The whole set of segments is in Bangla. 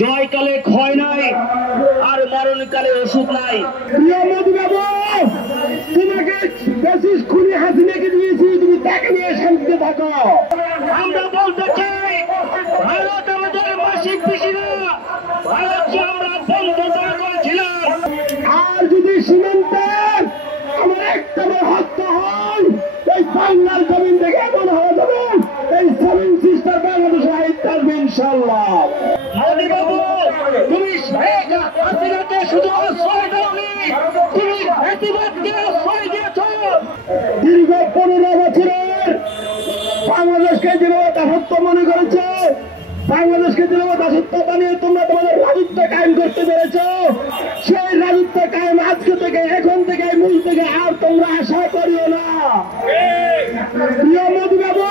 জয়কালে ক্ষয় নাই আর মরণকালে ওষুধ নাই। মোদী বাবু, তোমাকে বেশিস খুনি হাসিনাকে দিয়েছি, তুমি তাকে নিয়ে শান্তিতে থাকো। আমরা বলতে চাই, ভারত আমাদের মাসিক পিসি না, ভারতকে আমরা বন্ধ করেছিলাম। আর যদি সীমান্তে আমার একটা হত্যা হয়, এই বাংলার জমিন থেকে এমন হওয়া যাবে, এই সেভেন সিস্টার বাংলাদেশে আইতে আসবে ইনশাল্লাহ। মোদী বাবু, তুমি শেখ হাসিনাকে শুধু আশ্রয় দাওনি, তুমি ফ্যাসিবাদকে আশ্রয় দিয়েছ। দীর্ঘ 15 বছরের বাংলাদেশকে যেভাবে দাসত্ব মনে করেছে, বাংলাদেশকে যেভাবে দাসত্ব বানিয়ে তোমরা তোমাদের রাজত্ব কায়েম করতে পেরেছ, সেই রাজত্ব কায়েম আজকে থেকে, এখন থেকে, মূল থেকে আর তোমরা আশা করিও না। প্রিয় মোদী বাবু,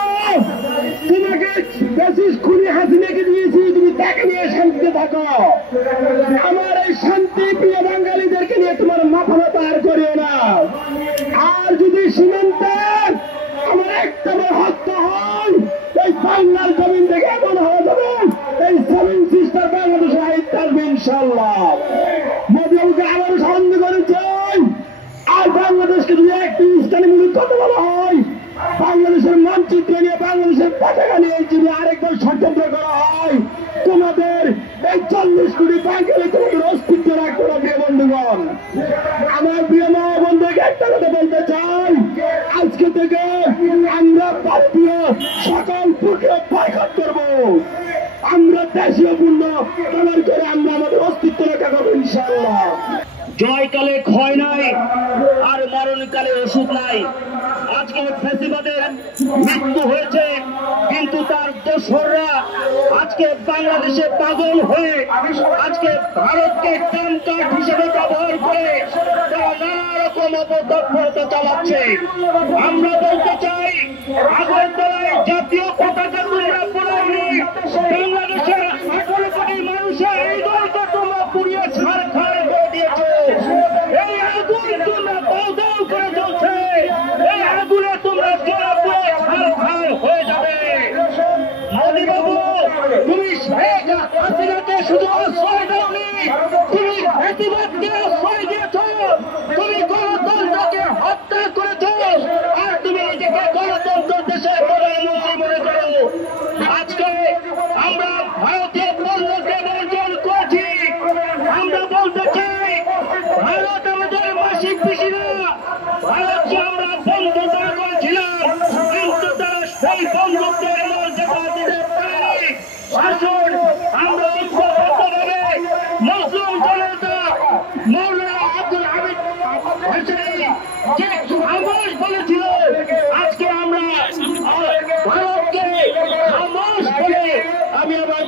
তোমাকে বেশিস খুনি হাসিনাকে দিয়েছি, তুমি তাকে নিয়ে শান্তিতে থাকো। আমার এই শান্তি প্রিয় বাঙালিদেরকে নিয়ে তোমার মাথা ব্যথা আর করিও না। আর যদি সীমান্তে আমার একটা হত্যা হয়, এই বাংলার জমিন থেকে এমন হওয়া যাবে, এই সেভেন সিস্টার বাংলাদেশে আইতে আসবে ইনশাল্লাহ। মোদী বাবুকে আবারও স্মরণ করেছে। আর বাংলাদেশকে যদি একটি ইসলামী কথা বলা হয়, বাংলাদেশের মানচিত্র নিয়ে, বাংলাদেশের পতাকা নিয়ে যদি আরেকবার ষড়যন্ত্র করা হয়, তোমাদের এই 40 কোটি বাঙালি তোমাদের অস্তিত্ব রাখতে হবে। বন্ধুগণ, আমার প্রিয় মা বন্ধুকে একটা কথা বলতে চাই, আজকে থেকে আমরা ভারতীয় সকল পুরকে বয়কট করব। আমরা দেশীয় পূর্ণ ব্যবহার করে আমরা আমাদের অস্তিত্ব রক্ষা করবো ইনশাআল্লাহ। জয়কালে ক্ষয় নাই আর মরণকালে ওষুধ নাই। আজকে ফ্যাসিবাদের মৃত্যু হয়েছে, কিন্তু তার দোসররা আজকে বাংলাদেশে পাগল হয়ে আজকে ভারতকে কামকাঠ হিসেবে ব্যবহার করে তারা নানা রকম অপতৎপরতা চালাচ্ছে। আমরা বলতে চাই, আগরতলায় জাতীয় পতাকা তোমরা পুরাওনি, বাংলাদেশের 18 কোটি মানুষের এই দলকে তোমরা পুড়িয়ে ছাড়খাড় করে দিয়েছ। এই আগুন তোমরা দাও দাও করে চলছে, এই আগুনে তোমরা জ্বলে পুড়ে ছাড়খাড় হয়ে যাবে। মোদী বাবু, তুমি শেখ হাসিনাকে শুধু আশ্রয় দাওনি, তুমি ফ্যাসিবাদকে আশ্রয় দিয়েছ, তুমি গণতন্ত্রকে হত্যা করেছ, আর তুমি নিজেকে গণতন্ত্র দেশের প্রধানমন্ত্রী মনে করো। আজকে আমরা ভারতীয় পণ্যকে বর্জন করেছি। আমরা বলতে চাই, ভারত আমাদের মাসিক পিসি না, ভারতকে আমরা বন্ধ করেছিলাম, কিন্তু তারা সেই বন্ধুত্বের মর্যাদা দিতে পারেনি। আসুন আমরা ঐক্যবদ্ধভাবে মুসলিম জনতা মৌলানা আব্দুল হামিদ ভাসানী যে খামোশ বলেছিল, আজকে আমরা ভারতকে খামোশ বলে আমি আবার